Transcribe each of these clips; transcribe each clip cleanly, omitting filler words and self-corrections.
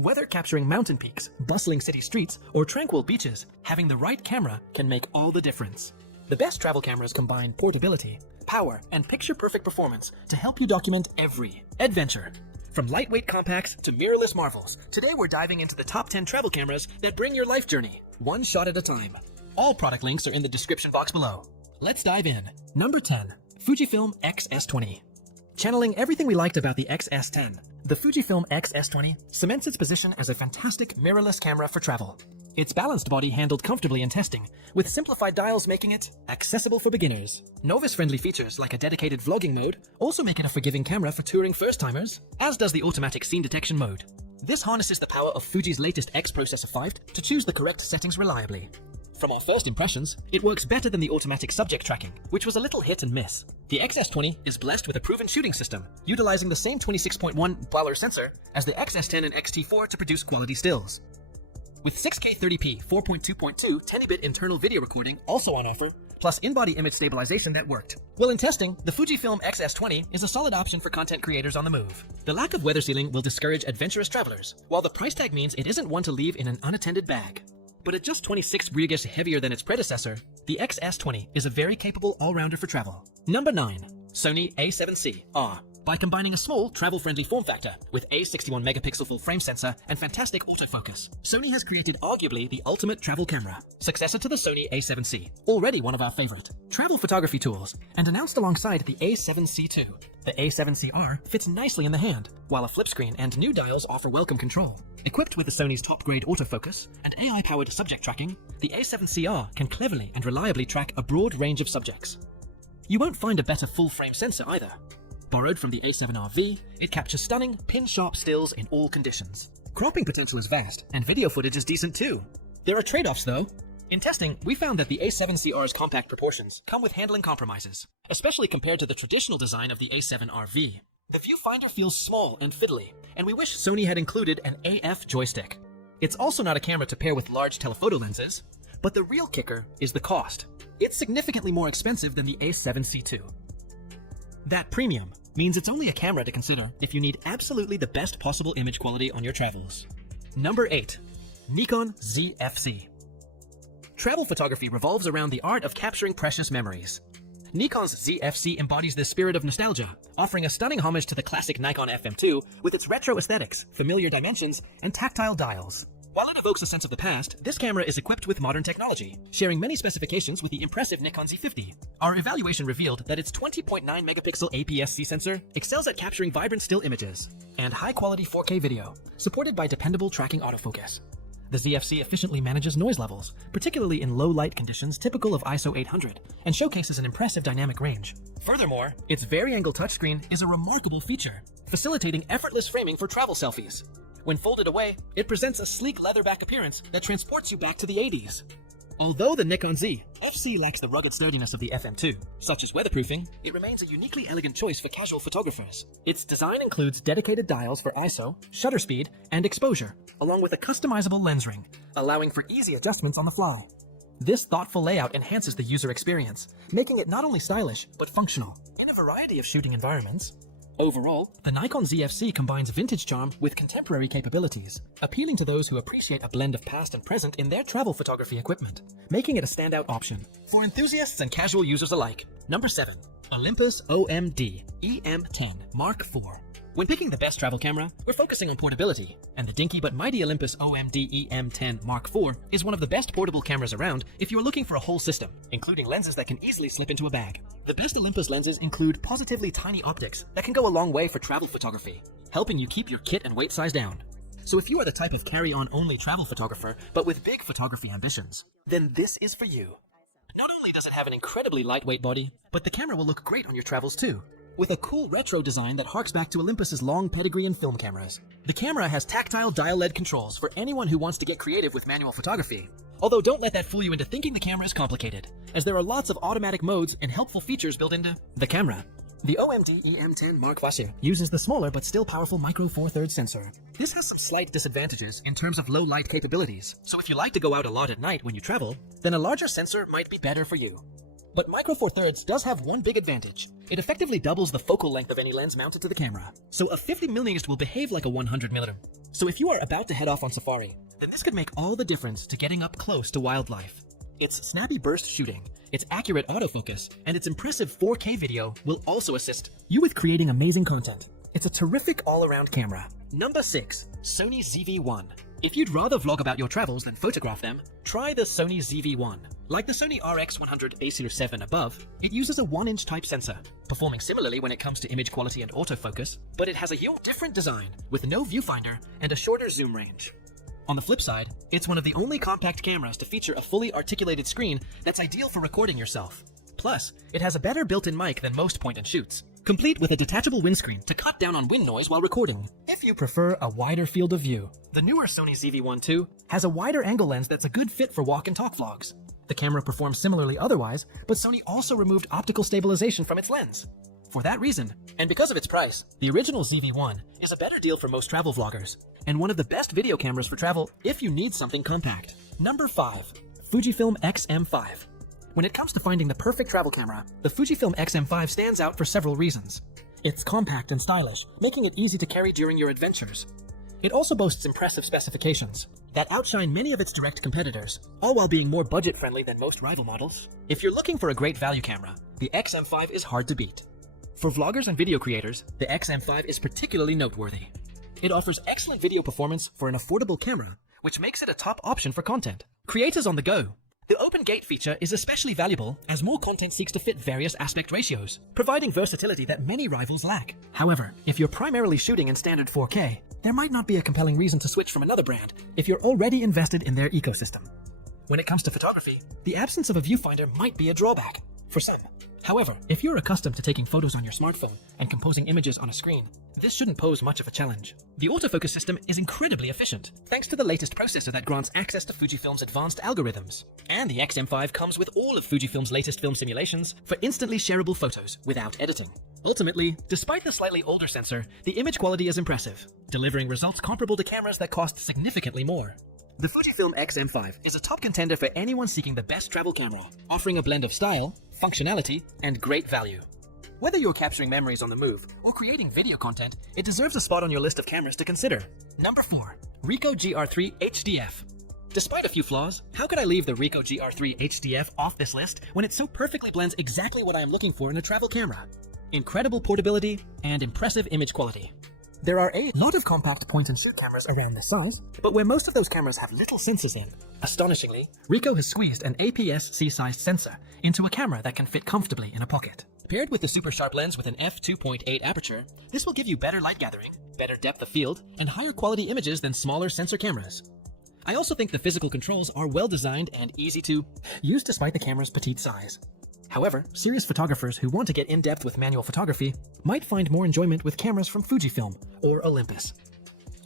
Whether capturing mountain peaks, bustling city streets, or tranquil beaches, having the right camera can make all the difference. The best travel cameras combine portability, power, and picture-perfect performance to help you document every adventure. From lightweight compacts to mirrorless marvels, today we're diving into the top 10 travel cameras that bring your life journey, one shot at a time. All product links are in the description box below. Let's dive in. Number 10. Fujifilm X-S20. Channeling everything we liked about the X-S10, the Fujifilm X-S20 cements its position as a fantastic mirrorless camera for travel. Its balanced body handled comfortably in testing, with simplified dials making it accessible for beginners. Novice-friendly features like a dedicated vlogging mode also make it a forgiving camera for touring first-timers, as does the automatic scene detection mode. This harnesses the power of Fuji's latest X Processor 5 to choose the correct settings reliably. From our first impressions, it works better than the automatic subject tracking, which was a little hit and miss. The X-S20 is blessed with a proven shooting system, utilizing the same 26.1 sensor as the X-S10 and X-T4 to produce quality stills. With 6K 30p 4.2.2 10-bit internal video recording also on offer, plus in-body image stabilization that worked. While in testing, the Fujifilm X-S20 is a solid option for content creators on the move. The lack of weather sealing will discourage adventurous travelers, while the price tag means it isn't one to leave in an unattended bag. But at just 26 brigas heavier than its predecessor, the X-S20 is a very capable all-rounder for travel. Number 9. Sony A7C R. By combining a small, travel-friendly form factor with a 61-megapixel full-frame sensor and fantastic autofocus, Sony has created arguably the ultimate travel camera, successor to the Sony A7C, already one of our favorite travel photography tools, and announced alongside the A7C II. The A7C R fits nicely in the hand, while a flip screen and new dials offer welcome control. Equipped with the Sony's top-grade autofocus and AI-powered subject tracking, the A7C R can cleverly and reliably track a broad range of subjects. You won't find a better full-frame sensor either. Borrowed from the A7RV, it captures stunning, pin-sharp stills in all conditions. Cropping potential is vast, and video footage is decent too. There are trade-offs though. In testing, we found that the A7CR's compact proportions come with handling compromises, especially compared to the traditional design of the A7RV. The viewfinder feels small and fiddly, and we wish Sony had included an AF joystick. It's also not a camera to pair with large telephoto lenses, but the real kicker is the cost. It's significantly more expensive than the A7C II. That premium means it's only a camera to consider if you need absolutely the best possible image quality on your travels. Number 8. Nikon Z. Travel photography revolves around the art of capturing precious memories. Nikon's ZFC embodies the spirit of nostalgia, offering a stunning homage to the classic Nikon FM2 with its retro aesthetics, familiar dimensions, and tactile dials. While it evokes a sense of the past, this camera is equipped with modern technology, sharing many specifications with the impressive Nikon Z50. Our evaluation revealed that its 20.9-megapixel APS-C sensor excels at capturing vibrant still images and high-quality 4K video, supported by dependable tracking autofocus. The ZFC efficiently manages noise levels, particularly in low-light conditions typical of ISO 800, and showcases an impressive dynamic range. Furthermore, its vari-angle touchscreen is a remarkable feature, facilitating effortless framing for travel selfies. When folded away, it presents a sleek leatherback appearance that transports you back to the 80s. Although the Nikon Z FC lacks the rugged sturdiness of the FM2, such as weatherproofing, it remains a uniquely elegant choice for casual photographers. Its design includes dedicated dials for ISO, shutter speed, and exposure, along with a customizable lens ring, allowing for easy adjustments on the fly. This thoughtful layout enhances the user experience, making it not only stylish, but functional in a variety of shooting environments. Overall, the Nikon ZFC combines vintage charm with contemporary capabilities, appealing to those who appreciate a blend of past and present in their travel photography equipment, making it a standout option for enthusiasts and casual users alike. Number 7. Olympus OMD EM10 Mark IV. When picking the best travel camera, we're focusing on portability, and the dinky but mighty Olympus OMD EM10 Mark IV is one of the best portable cameras around if you're looking for a whole system, including lenses that can easily slip into a bag. The best Olympus lenses include positively tiny optics that can go a long way for travel photography, helping you keep your kit and weight size down. So if you are the type of carry-on only travel photographer, but with big photography ambitions, then this is for you. Not only does it have an incredibly lightweight body, but the camera will look great on your travels too, with a cool retro design that harks back to Olympus's long pedigree in film cameras. The camera has tactile dial-led controls for anyone who wants to get creative with manual photography. Although don't let that fool you into thinking the camera is complicated, as there are lots of automatic modes and helpful features built into the camera. The OMD EM10 Mark IV uses the smaller but still powerful micro four thirds sensor. This has some slight disadvantages in terms of low light capabilities, so if you like to go out a lot at night when you travel, then a larger sensor might be better for you. But Micro Four Thirds does have one big advantage. It effectively doubles the focal length of any lens mounted to the camera. So a 50mm will behave like a 100mm. So if you are about to head off on safari, then this could make all the difference to getting up close to wildlife. Its snappy burst shooting, its accurate autofocus, and its impressive 4K video will also assist you with creating amazing content. It's a terrific all-around camera. Number 6. Sony ZV-1. If you'd rather vlog about your travels than photograph them, try the Sony ZV-1. Like the Sony RX100VI above, it uses a 1-inch type sensor, performing similarly when it comes to image quality and autofocus, but it has a different design with no viewfinder and a shorter zoom range. On the flip side, it's one of the only compact cameras to feature a fully articulated screen that's ideal for recording yourself. Plus, it has a better built-in mic than most point-and-shoots, complete with a detachable windscreen to cut down on wind noise while recording. If you prefer a wider field of view, the newer Sony ZV-1 II has a wider angle lens that's a good fit for walk and talk vlogs. The camera performs similarly otherwise, but Sony also removed optical stabilization from its lens. For that reason, and because of its price, the original ZV-1 is a better deal for most travel vloggers, and one of the best video cameras for travel if you need something compact. Number 5. Fujifilm X-M5. When it comes to finding the perfect travel camera, the Fujifilm X-M5 stands out for several reasons. It's compact and stylish, making it easy to carry during your adventures. It also boasts impressive specifications that outshine many of its direct competitors, all while being more budget-friendly than most rival models. If you're looking for a great value camera, the X-M5 is hard to beat. For vloggers and video creators, the X-M5 is particularly noteworthy. It offers excellent video performance for an affordable camera, which makes it a top option for content creators on the go. The open gate feature is especially valuable as more content seeks to fit various aspect ratios, providing versatility that many rivals lack. However, if you're primarily shooting in standard 4K, there might not be a compelling reason to switch from another brand if you're already invested in their ecosystem. When it comes to photography, the absence of a viewfinder might be a drawback for some. However, if you're accustomed to taking photos on your smartphone and composing images on a screen, this shouldn't pose much of a challenge. The autofocus system is incredibly efficient, thanks to the latest processor that grants access to Fujifilm's advanced algorithms. And the X-M5 comes with all of Fujifilm's latest film simulations for instantly shareable photos without editing. Ultimately, despite the slightly older sensor, the image quality is impressive, delivering results comparable to cameras that cost significantly more. The Fujifilm X-M5 is a top contender for anyone seeking the best travel camera, offering a blend of style, functionality, and great value. Whether you're capturing memories on the move or creating video content, it deserves a spot on your list of cameras to consider. Number 4. Ricoh GR III HDF. Despite a few flaws, how could I leave the Ricoh GR III HDF off this list when it so perfectly blends exactly what I am looking for in a travel camera? Incredible portability and impressive image quality. There are a lot of compact point-and-shoot cameras around this size, but where most of those cameras have little sensors in. Astonishingly, Ricoh has squeezed an APS-C-sized sensor into a camera that can fit comfortably in a pocket. Paired with the super sharp lens with an f2.8 aperture, this will give you better light gathering, better depth of field, and higher quality images than smaller sensor cameras. I also think the physical controls are well designed and easy to use despite the camera's petite size. However, serious photographers who want to get in depth with manual photography might find more enjoyment with cameras from Fujifilm or Olympus.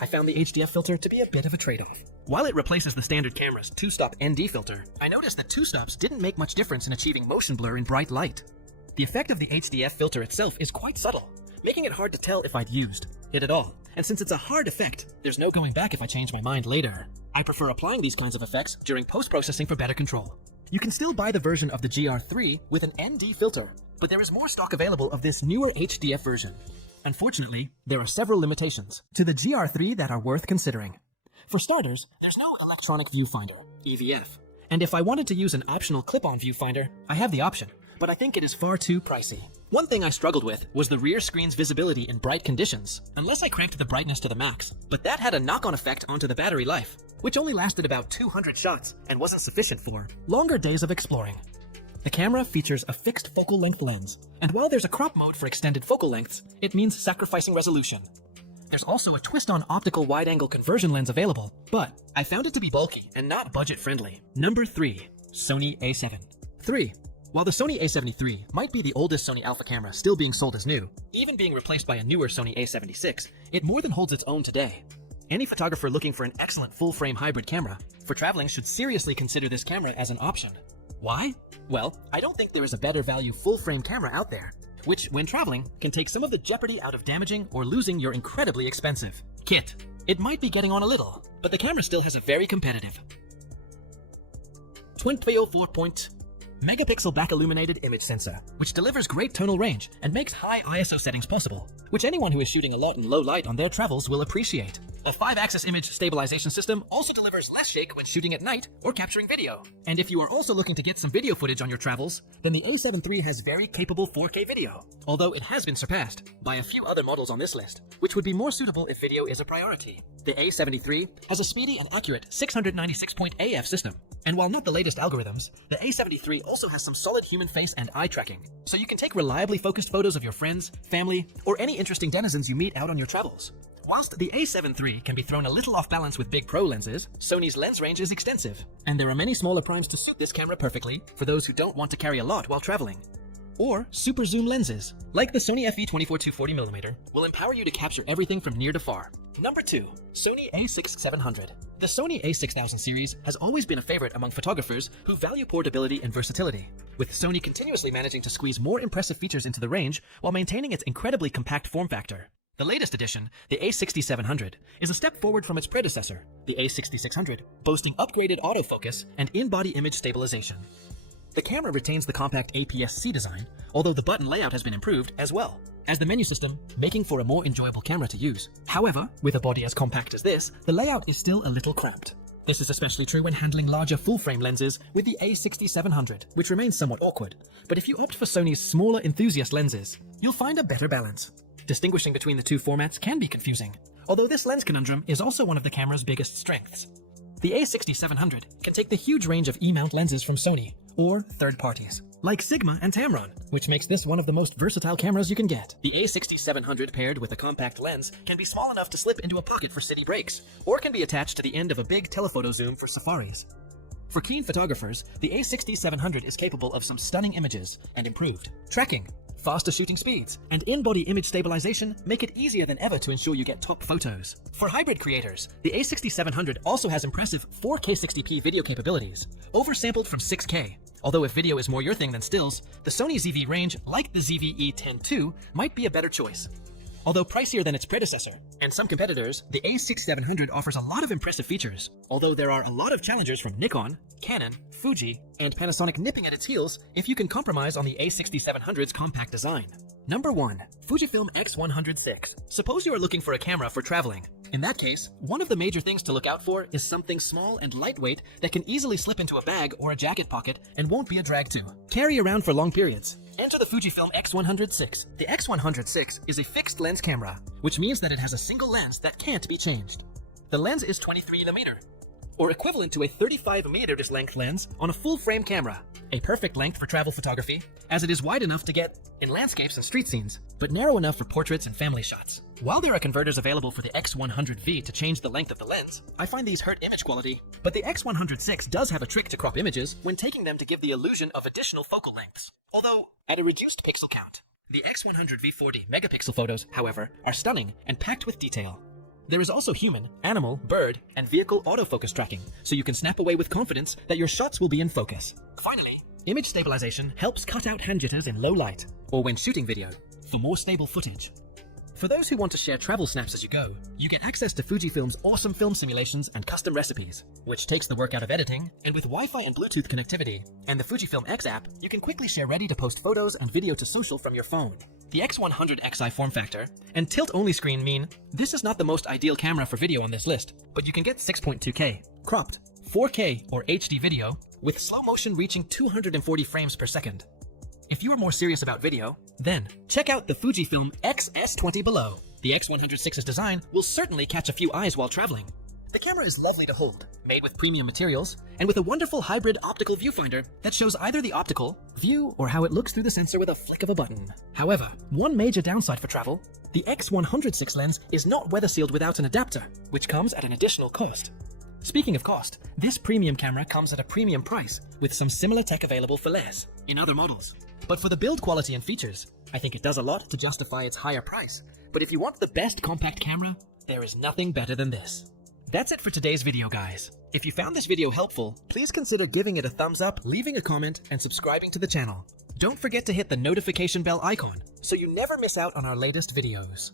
I found the HDF filter to be a bit of a trade-off. While it replaces the standard camera's 2-stop ND filter, I noticed that 2 stops didn't make much difference in achieving motion blur in bright light. The effect of the HDF filter itself is quite subtle, making it hard to tell if I'd used it at all. And since it's a hard effect, there's no going back if I change my mind later. I prefer applying these kinds of effects during post-processing for better control. You can still buy the version of the GR3 with an ND filter, but there is more stock available of this newer HDF version. Unfortunately, there are several limitations to the GR3 that are worth considering. For starters, there's no electronic viewfinder, EVF, and if I wanted to use an optional clip-on viewfinder, I have the option, but I think it is far too pricey. One thing I struggled with was the rear screen's visibility in bright conditions, unless I cranked the brightness to the max, but that had a knock-on effect onto the battery life, which only lasted about 200 shots and wasn't sufficient for longer days of exploring. The camera features a fixed focal length lens, and while there's a crop mode for extended focal lengths, it means sacrificing resolution. There's also a twist-on optical wide-angle conversion lens available, but I found it to be bulky and not budget-friendly. Number 3. Sony A7 III. While the Sony A7 III might be the oldest Sony alpha camera still being sold as new, even being replaced by a newer Sony A76, it more than holds its own today. Any photographer looking for an excellent full-frame hybrid camera for traveling should seriously consider this camera as an option. Why? Well, I don't think there is a better value full-frame camera out there, which, when traveling, can take some of the jeopardy out of damaging or losing your incredibly expensive kit. It might be getting on a little, but the camera still has a very competitive 24.0 megapixel back-illuminated image sensor, which delivers great tonal range and makes high ISO settings possible, which anyone who is shooting a lot in low light on their travels will appreciate. A 5-axis image stabilization system also delivers less shake when shooting at night or capturing video. And if you are also looking to get some video footage on your travels, then the A7 III has very capable 4K video, although it has been surpassed by a few other models on this list, which would be more suitable if video is a priority. The A7 III has a speedy and accurate 696-point AF system, and while not the latest algorithms, the A7 III also has some solid human face and eye tracking, so you can take reliably focused photos of your friends, family, or any interesting denizens you meet out on your travels. Whilst the A7 III can be thrown a little off balance with big pro lenses, Sony's lens range is extensive, and there are many smaller primes to suit this camera perfectly for those who don't want to carry a lot while traveling. Or super zoom lenses, like the Sony FE24 240mm, will empower you to capture everything from near to far. Number 2. Sony A6700. The Sony A6000 series has always been a favorite among photographers who value portability and versatility, with Sony continuously managing to squeeze more impressive features into the range while maintaining its incredibly compact form factor. The latest edition, the A6700, is a step forward from its predecessor, the A6600, boasting upgraded autofocus and in-body image stabilization. The camera retains the compact APS-C design, although the button layout has been improved as well as the menu system, making for a more enjoyable camera to use. However, with a body as compact as this, the layout is still a little cramped. This is especially true when handling larger full-frame lenses with the A6700, which remains somewhat awkward. But if you opt for Sony's smaller enthusiast lenses, you'll find a better balance. Distinguishing between the two formats can be confusing, although this lens conundrum is also one of the camera's biggest strengths. The A6700 can take the huge range of E-mount lenses from Sony, or third parties, like Sigma and Tamron, which makes this one of the most versatile cameras you can get. The A6700 paired with a compact lens can be small enough to slip into a pocket for city breaks, or can be attached to the end of a big telephoto zoom for safaris. For keen photographers, the A6700 is capable of some stunning images and improved tracking. Faster shooting speeds and in-body image stabilization make it easier than ever to ensure you get top photos. For hybrid creators, the A6700 also has impressive 4K 60p video capabilities, oversampled from 6K. Although if video is more your thing than stills, the Sony ZV range, like the ZV-E10 II, might be a better choice. Although pricier than its predecessor and some competitors, the A6700 offers a lot of impressive features, although there are a lot of challengers from Nikon, Canon, Fuji, and Panasonic nipping at its heels if you can compromise on the A6700's compact design. Number 1. Fujifilm X100VI. Suppose you are looking for a camera for traveling. In that case, one of the major things to look out for is something small and lightweight that can easily slip into a bag or a jacket pocket and won't be a drag to carry around for long periods. Enter the Fujifilm X100VI. The X100VI is a fixed lens camera, which means that it has a single lens that can't be changed. The lens is 23mm, or equivalent to a 35mm length lens on a full-frame camera, a perfect length for travel photography, as it is wide enough to get in landscapes and street scenes, but narrow enough for portraits and family shots. While there are converters available for the X100V to change the length of the lens, I find these hurt image quality, but the X100VI does have a trick to crop images when taking them to give the illusion of additional focal lengths, although at a reduced pixel count. The X100V 40 megapixel photos, however, are stunning and packed with detail. There is also human, animal, bird, and vehicle autofocus tracking, so you can snap away with confidence that your shots will be in focus. Finally, image stabilization helps cut out hand jitters in low light, or when shooting video, for more stable footage. For those who want to share travel snaps as you go, you get access to Fujifilm's awesome film simulations and custom recipes, which takes the work out of editing, and with Wi-Fi and Bluetooth connectivity, and the Fujifilm X app, you can quickly share ready-to-post photos and video to social from your phone. The X100XI form factor and tilt-only screen mean this is not the most ideal camera for video on this list, but you can get 6.2K, cropped, 4K or HD video, with slow motion reaching 240 frames per second. If you are more serious about video, then check out the Fujifilm X-S20 below. The X100VI's design will certainly catch a few eyes while traveling. The camera is lovely to hold, made with premium materials, and with a wonderful hybrid optical viewfinder that shows either the optical view or how it looks through the sensor with a flick of a button. However, one major downside for travel, the X100VI lens is not weather sealed without an adapter, which comes at an additional cost. Speaking of cost, this premium camera comes at a premium price, with some similar tech available for less in other models. But for the build quality and features, I think it does a lot to justify its higher price. But if you want the best compact camera, there is nothing better than this. That's it for today's video, guys. If you found this video helpful, please consider giving it a thumbs up, leaving a comment, and subscribing to the channel. Don't forget to hit the notification bell icon so you never miss out on our latest videos.